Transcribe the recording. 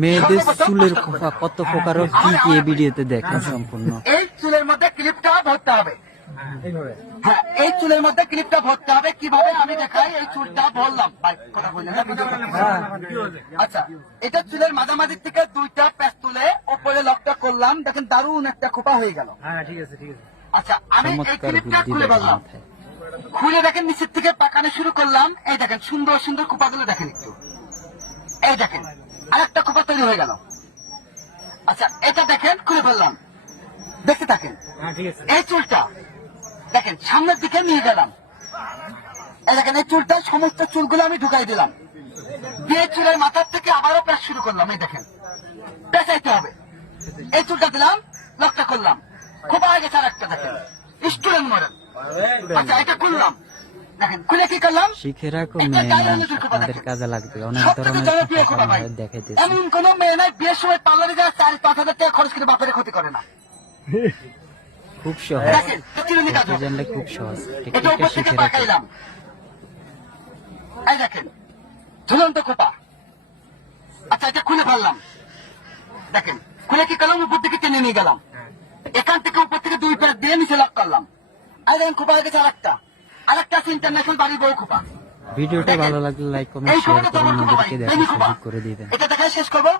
মেয়েদের চুলের খোপা কত প্রকার ও কি কি এই ভিডিওতে দেখেন সম্পূর্ণ। এই চুলের মধ্যে ক্লিপটা ভরতে হবে। হ্যাঁ, এই চুলের মধ্যে ক্লিপটা ভরতে হবে। কিভাবে আমি দেখাই। এই চুলটা ভরলাম। কথা বললেন না, ভিডিও আচ্ছা, এটা চুলের মাঝামাঝি থেকে দুইটা প্যাচ তুলে উপরে লকটা করলাম। দেখেন দারুণ একটা খোপা হয়ে গেল। আচ্ছা, আমি এই ক্লিপটা খুলে ফেললাম। খুলে দেখেন নিচের থেকে পাকানো শুরু করলাম। এই দেখেন সুন্দর সুন্দর খোপাগুলো দেখেন একটু। এই দেখেন আরেকটা খোপা তৈরি হয়ে গেল। আচ্ছা, এটা দেখেন খুলে ফেললাম। দেখতে থাকেন। এই চুলটা দেখেন সামনের দিকে নিয়ে গেলাম। এই দেখেন এই চুলটা সমস্ত চুলগুলো আমি ঢুকাই দিলাম। দিয়ে চুলের মাথার থেকে আবারও প্যাচ শুরু করলাম। এই দেখেন পেঁচাইতে হবে। এই চুলটা দিলাম, লকটা করলাম। খুব আগে গেছে আরেকটা দেখেন স্টুডেন্ট মডেল। আচ্ছা, এটা খুললাম। দেখেন খুলে কি করলাম। শিখে রাখো মেয়ে আপনাদের কাজে লাগবে। অনেক ধরনের দেখাইতেছে। এমন কোন মেয়ে নাই বিয়ের সময় পার্লারে যায় 4-5 হাজার টাকা খরচ করে বাপের ক্ষতি করে না। খুব সহজ, জানলে খুব সহজ। এটা উপর থেকে পাকাইলাম। এই দেখেন ঝুলন্ত খোপা। আচ্ছা, এটা খুলে ফেললাম। দেখেন খুলে কি করলাম, উপর থেকে টেনে নিয়ে গেলাম। এখান থেকে উপর থেকে দুই প্যাচ দিয়ে নিচে লক করলাম। আর দেখেন খোপা হয়ে গেছে আরেকটা আছে ইন্টারন্যাশনাল বাড়ির বউ খোপা। ভিডিওটা ভালো লাগলে লাইক কমেন্ট শেয়ার করে আমাদেরকে দেখার সুযোগ করে দিবেন। এটা দেখাই শেষ করবো।